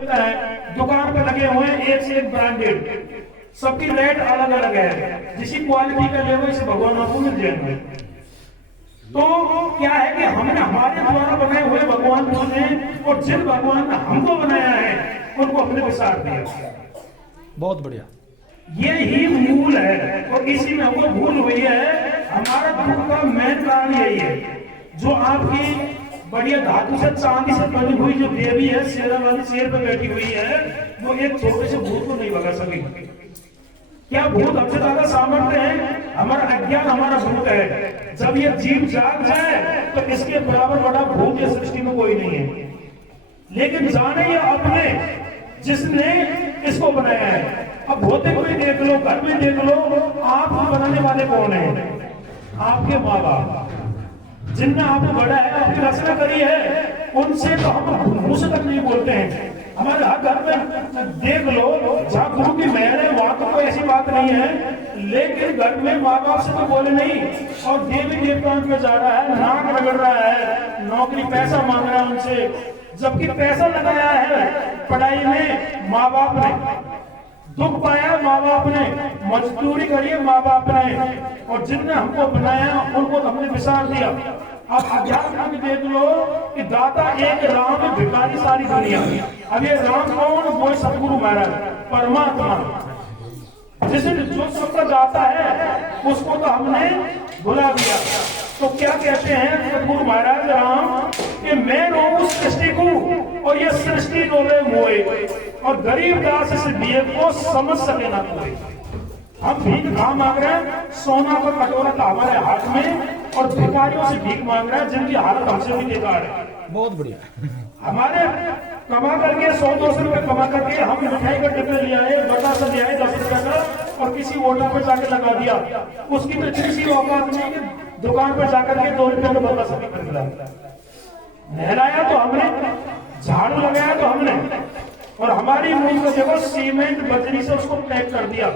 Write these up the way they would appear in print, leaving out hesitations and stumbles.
लगता है दुकान पे लगे हुए हैं एक से एक ब्रांडेड, सबकी रेट अलग अलग है, जिसी क्वालिटी का लेवल से भगवान आपको मिल जाएंगे। तो क्या है कि हमने हमारे द्वारा बनाए हुए भगवान को हैं और जिन भगवान ने हमको बनाया है उनको हमने विसार दिया। बहुत बढ़िया, ये ही मूल है और इसी में हमको भूल हुई है। हमारा दुख का मेन कारण यही है। जो आपकी बढ़िया धातु से चांदी से बनी हुई जो देवी है, शेरा वाली शेर पे बैठी हुई है, वो एक छोटे से भूत को नहीं भगा सकी। क्या भूत हमसे ज्यादा सामर्थ्य है? हमारा अज्ञान हमारा भूत है। जब ये जीव जाग जाए तो इसके बराबर बड़ा भूत इस सृष्टि में कोई नहीं है। लेकिन जाने ये अपने जिसने इसको बनाया है। अब भौतिक में देख लो, घर में देख लो, आपको बनाने वाले कौन है? आपके माँ बाप, जिनने आपको बड़ा है, आपकी रचना करी है, उनसे तो हम मुंह से तक नहीं बोलते हैं। हमारे हर घर में देख लो, जहाँ गुरु की मेहर है वहां तो कोई ऐसी बात नहीं है, लेकिन घर में माँ बाप से तो बोले नहीं। और देवी देवताओं पे जा रहा है, नाक रगड़ रहा है, नौकरी पैसा मांग रहा है उनसे, जबकि पैसा लगाया है पढ़ाई में माँ बाप ने, दुख पाया माँ बाप ने, मजदूरी करी है माँ बाप ने, और जिनने हमको बनाया उनको तो हमने विसार दिया। अब अध्यात्म में देख लो कि दाता एक, राम भिखारी सारी दुनिया। अब ये राम कौन? वो सतगुरु महाराज परमात्मा, जिसने जो सबका दाता है उसको तो हमने भुला दिया। तो क्या कहते हैं सतगुरु महाराज राम कि मैं रोऊं उस सृष्टि को और ये सृष्टि रोवे मोए, और गरीब दास इस दिए को समझ सके ना कोई। हम भीख कहाँ मांग रहे हैं? सोना का कटोरा था हमारे हाथ में और भिखारियों से भीख मांग रहे हैं जिनकी हालत हमसे भी बेकार है। बहुत बढ़िया। हमारे कमा करके 100-200 रुपए कमा करके हम मिठाई का डिब्बे ले आए, बतासा ले आए 10 रुपए का, और किसी होटल पर जाकर लगा दिया। उसकी तो इतनी सी औकात नहीं कि दुकान पर जाकर के 2 रुपए का बतासा भी खरीद लिया। नहलाया तो हमने, झाड़ू लगाया तो हमने, और हमारी मुंह को देखो सीमेंट बजरी से उसको पैक कर दिया।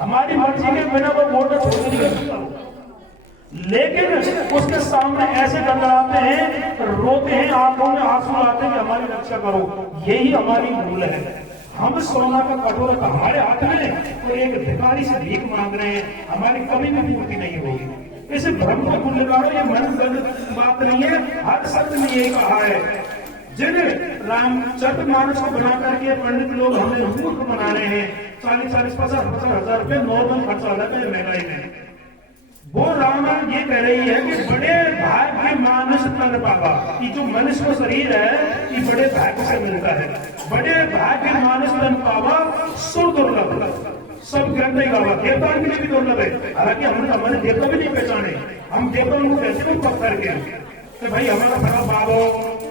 हमारी मर्जी के बिना वो मोटर छोड़ नहीं कर सकता। लेकिन उसके सामने ऐसे डगराते हैं, रोते हैं, आंखों में आंसू आते हैं कि हमारी रक्षा करो। यही हमारी भूल है। हम सोना का कटोरा हमारे हाथ में तो एक भिखारी से भीख मांग रहे हैं, हमारी कभी भी पूर्ति नहीं होगी। इसे भ्रम को भूल लगाओ, ये मन बात नहीं है। हर शब्द में यही कहा है। जिन रामचरितमानस को बना करके पंडित लोग हमें मूर्ख बना रहे हैं, 40-50 हजार रुपए नॉर्मल खर्चा लगा है महंगाई में। वो रामायण ये कह रही है कि बड़े भाग्य मानस तन पावा, कि जो मनुष्य को शरीर है ये बड़े भाग्य से मिलता है। बड़े भाग्य मानस तन पावा सो दुर्लभ, सब ग्रंथ गावा, देवता के लिए भी दुर्लभ है। हालांकि हमारे देवता भी नहीं पहचाने, हम देवता को कैसे भी पत्थर के कि भाई हमारा बड़ा बाबो,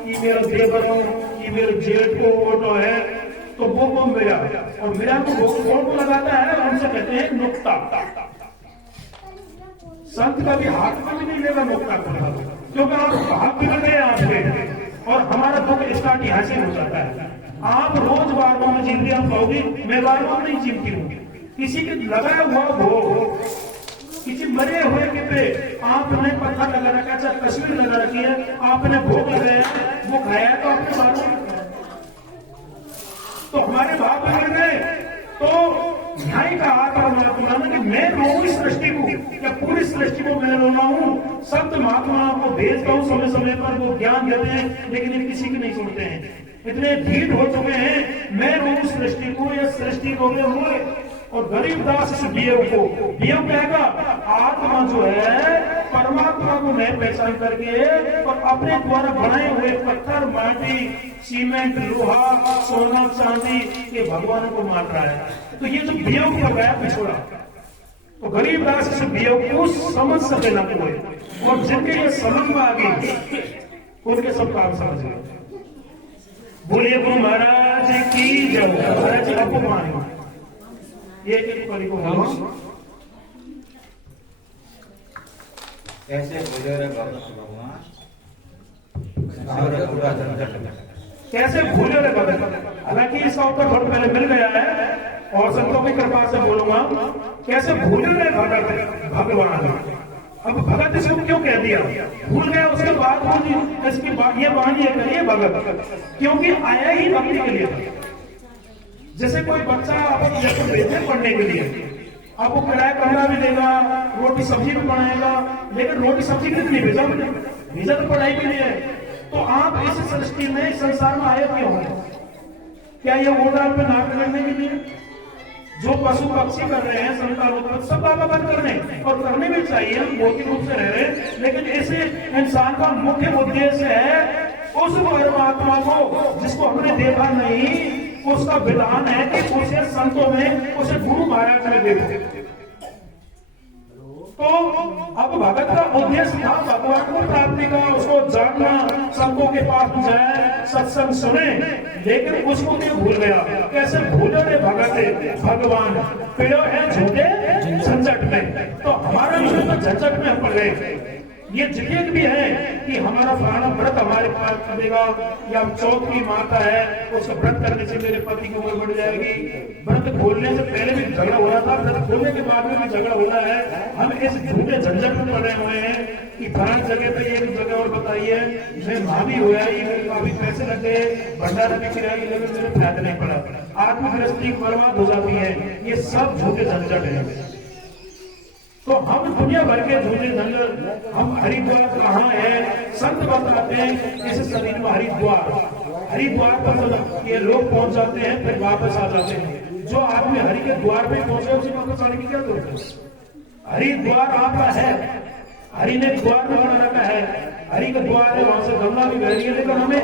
ये मेरा देवर हो, ये मेरे जेठ को ऑटो है, तो वो मेरा, और मेरा तो कौन को लगाता है, उनसे कहते हैं नुक्ता। संत का भी हाथ में भी नहीं लेगा नुक्ता, क्योंकि आप हाथ बिगड़ गए आपके, और हमारा दुख स्टार्ट यहाँ से हो जाता है। आप रोज बार बार में जीवती आप कहोगे, मैं बार बार नहीं जीवती हूँ। किसी के लगाया हुआ भोग, किसी मरे हुए के पे आपने पत्थर लगा रखा, चाहे तस्वीर लगा रखी है, आपने भोग लगाया, वो खाया तो आपने बार तो हमारे भाव बिगड़ गए। तो न्याय का हाथ बुलाना कि मैं रोऊं इस सृष्टि को, या पूरी सृष्टि को मैं रोना हूं। संत महात्माओं को भेजता हूं समय समय पर, वो ज्ञान देते हैं, लेकिन ये किसी की नहीं सुनते हैं। इतने ढीठ हो चुके हैं। मैं रोऊं सृष्टि को, या सृष्टि रोने हुए। और गरीबदास इस बियव को, बियव कहेगा आत्मा जो है परमात्मा को नहीं पहचान करके और अपने द्वारा बनाए हुए पत्थर, माटी, सीमेंट, लोहा, सोना, चांदी के भगवानों को मान रहा है। तो ये जो बियव कर रहा है पिछोड़ा, तो गरीबदास इस बियव को समझ सके ना कोई, और जिनके ये समझ में आ गई उनके सब काम समझ गए। बोलिए गुरु महाराज की जय। महाराज आपको माने ये कली को कैसे भूले रे भगवान, कैसे भूले रे भगवान। हालांकि इसका उत्तर बहुत पहले मिल गया है और संतों की कृपा से बोलूंगा, कैसे भूले रे भगवान। अब भगत इसको क्यों कह दिया? भूल गया उसके बाद इसकी ये वाणी करिए भगत, क्योंकि आया ही भक्ति के लिए था। जैसे कोई बच्चा अपन जैसे भेजे पढ़ने के लिए, अब वो किराया कमरा भी देगा, रोटी सब्जी भी बनाएगा, लेकिन रोटी सब्जी कितनी भेजा भेजा तो पढ़ाई के लिए। तो आप इस सृष्टि में इस संसार में आए क्यों हैं? क्या ये वोडाल पे नाक करने के लिए? जो पशु पक्षी कर रहे हैं संतान सब बाबा बंद करने, और करने भी चाहिए, हम भौतिक रूप से रह रहे हैं, लेकिन ऐसे इंसान का मुख्य उद्देश्य है उस परमात्मा को जिसको हमने देखा नहीं, उसका विधान है कि उसे संतों में, उसे गुरु महाराज में देखो। तो अब भगत का उद्देश्य था भगवान को प्राप्ति का, उसको जानना, संतों के पास जाए, सत्संग सुने, लेकिन उसको क्यों भूल गया? कैसे भूले रे भगत भगवान पिड़ो है झूठे झंझट में। तो हमारा विषय तो झंझट में पड़ गए। ये जिज्ञासा भी है कि हमारा फलाना व्रत हमारे पास करेगा, या चौथ की माता है उसका व्रत करने से मेरे पति की उम्र बढ़ जाएगी। व्रत खोलने से पहले भी झगड़ा हो रहा था, व्रत खोलने के बाद में भी झगड़ा हो रहा है। हम इस झूठे झंझट में पड़े हुए हैं कि फलानी जगह पे एक जगह और बताइए, मैं भाभी हो आई, मेरे काफी पैसे लगे, भंडारा बिक रहा है, लेकिन मेरे फायदा नहीं पड़ा, आत्मदृष्टि बर्बाद हो जाती है। ये सब झूठे झंझट है। तो हम दुनिया भर के झूठे झंझट, हम हरिद्वार कहाँ है, संत बताते हैं इस शरीर में हरिद्वार पर ये लोग पहुंच जाते हैं, फिर वापस आ जाते हैं। जो आदमी हरि के द्वार पे पहुंचे उसे वापस आने की क्या जरूरत है? हरिद्वार आपका है, हरि ने द्वार में बना रखा है, हरि का द्वार है, वहां से गंगा भी बह रही है। लेकिन हमें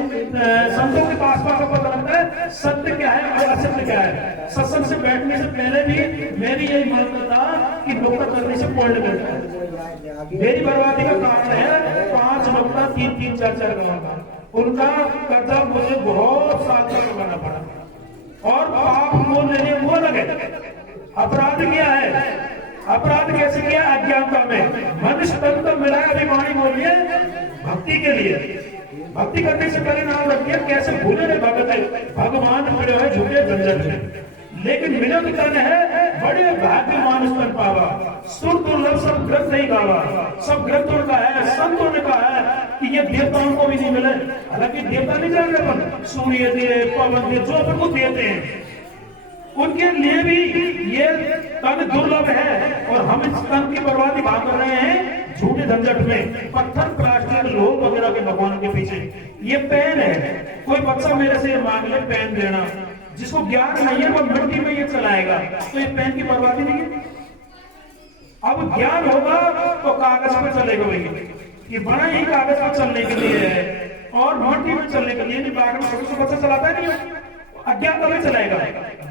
संतों के पास का पता लगता है सत्य क्या है और असत्य क्या है। सत्संग से बैठने से पहले भी मेरी यही मानता था कि नुक्ता करने से पुण्य मिलता है। मेरी बर्बादी का कारण है 5 नुक्ता 3-3, 4-4 कमाना। उनका कर्जा मुझे बहुत साल तक कमाना पड़ा, और पाप वो लेने वो लगे। अपराध क्या है? अपराध कैसे किया? अज्ञानता में। मनुष्य तन तो मिला है, अभिमानी बोलिए भक्ति के लिए। भक्ति करने से पहले नाम रखिए कैसे भूले रे भगत भगवान मिले है झूठे झंझट में। लेकिन मिलन तन है बड़े भाग्य मानुष तन पावा, सुर दुर्लभ सब ग्रंथ नहीं गावा। सब ग्रंथों का है, संतों ने कहा है कि ये देवताओं को भी नहीं मिले। हालांकि देवता नहीं जान रहे, अपन सूर्य देव, पवन देव, जो अपन को देते हैं उनके लिए भी ये तन दुर्लभ है, और हम इस तन की बर्बादी भाग कर रहे हैं झूठे झंझट में, पत्थर प्लास्टिक लोग वगैरह के भगवान के पीछे। ये पेन है, कोई बच्चा मेरे से मांग ले पेन देना, जिसको ज्ञान नहीं है वो मिट्टी में ये चलाएगा, तो ये पेन की बर्बादी नहीं है। अब ज्ञान होगा तो कागज पर चलेगा, वही ये बना ही कागज पर चलने के लिए है, और मिट्टी में चलने के लिए नहीं। बाग में छोटे बच्चा चलाता नहीं है, अज्ञान कभी चलाएगा।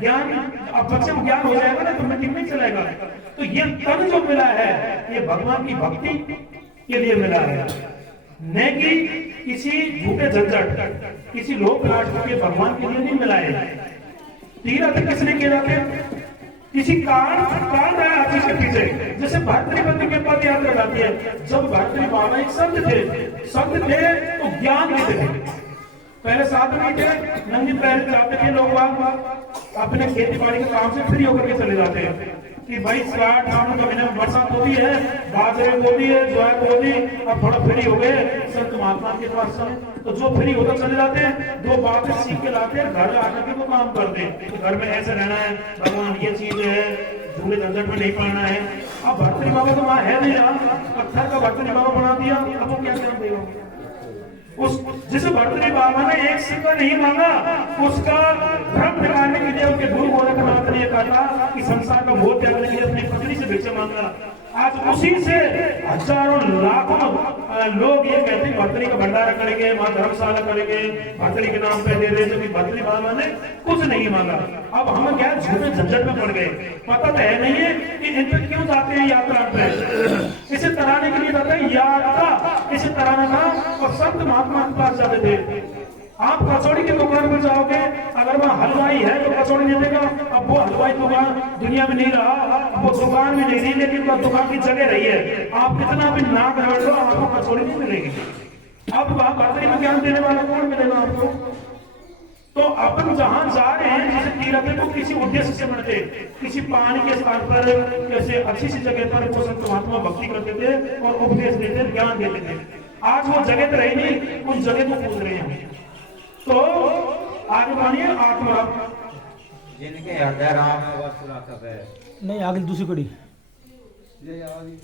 ज्ञान अब बच्चे को ज्ञान हो जाएगा ना तो मिट्टी में चलाएगा। तो ये तन जो मिला है ये भगवान की भक्ति के लिए मिला है, न कि किसी झूठे झंझट, किसी लोक लाट के भगवान के लिए नहीं मिला है। तीर्थ किसने किए जाते हैं? किसी कारण रहा चीज के पीछे। जैसे भर्तृपति के पद यात्रा जाती है। जब भर्तृ बाबा एक संत थे तो ज्ञान देते थे। पहले साधु नहीं थे, नंगी पैर जाते थे लोग, अपने खेती बाड़ी के काम से फ्री होकर के चले जाते हैं कि भाई स्टार्ट मानो तो महीने में बरसात होती है, बाजरे होती है, ज्वार होती, अब थोड़ा फ्री हो गए संत महात्मा के पास से। तो जो फ्री होकर चले जाते हैं, 2 बातें सीख के लाते हैं, घर आकर के वो काम करते हैं। तो घर में ऐसे रहना है, भगवान ये चीज है, झूठे झंझट में नहीं पड़ना है। अब भर्तृ बाबा तो वहां है नहीं, पत्थर का भर्तृ बाबा बना दिया, अब वो क्या कर देगा? उस जिस भर्तृ बाबा ने एक सिक्का नहीं मांगा, उसका भ्रम निकालने के लिए उनके गुरु गोरखनाथ ने कहा कि संसार का मोह त्यागने के लिए अपनी पत्नी से भिक्षा मांगा। आज उसी से हजारों लाखों लोग ये कहते हैं भर्तृ का भंडारा करेंगे, वहां धर्मशाला करेंगे, भर्तृ के नाम पे दे रहे, जबकि भर्तृ बाबा ने कुछ नहीं मांगा। अब हम क्या झूठे झंझट में पड़ गए, पता तो है नहीं है कि इन पे क्यों जाते हैं यात्रा पे। इसे तराने के लिए जाते हैं यात्रा, इसे तराना था। और संत महात्मा के पास जाते थे। आप कचौड़ी की दुकान पर जाओगे, अगर वहाँ हलवाई है तो कचौड़ी नहीं देगा। अब वो हलवाई दुकान दुनिया में नहीं रहा, अब वो दुकान में नहीं रही, लेकिन वो दुकान की जगह रही है। आप कितना भी नाक रगड़ लो, आपको कचौड़ी नहीं मिलेगी। अब वहां भर्तृ में ज्ञान देने वाला कौन मिलेगा आपको? तो अपन जहां जा रहे हैं, जैसे तीर्थ को किसी उद्देश्य से बढ़ते, किसी पानी के स्थान पर, जैसे अच्छी सी जगह पर वो संत महात्मा भक्ति करते थे और उपदेश देते, ज्ञान देते थे। आज वो जगह तो रही नहीं, उस जगह को पूछ रहे हैं। तो आज मानिए आत्मा जिनके हृदय राम वस्तु राखब है। नहीं आगे दूसरी कड़ी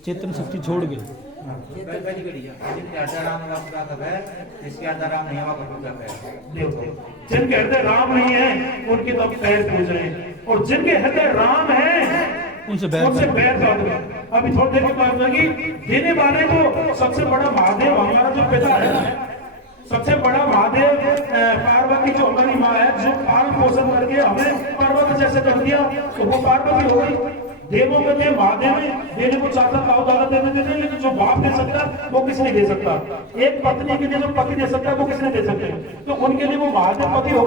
चेतन शक्ति छोड़ के पहली कड़ी है, जिनके हृदय राम वस्तु राखब है, जिसके हृदय राम नहीं हुआ पूजक है। देखो जिनके हृदय राम नहीं है उनके तो पैर पूज रहे हैं, और जिनके हृदय राम है उनसे उनसे बैठ पैर काट रहे हैं। अभी थोड़ी देर की बात होगी, देने वाले तो सबसे बड़ा महादेव हमारा जो पिता है, सबसे बड़ा महादेव पार्वती जो हमारी माँ है, जो पालन पोषण करके हमें पर्वत जैसे कर दिया, तो वो पार्वती हो गई। देवों में थे महादेव देने को चाहता था उदाहरण देने देते, लेकिन जो बाप दे सकता वो किसी नहीं दे सकता। एक पत्नी के लिए जो पति दे सकता है वो किसी नहीं दे सकते, तो उनके लिए वो महादेव पति हो गए।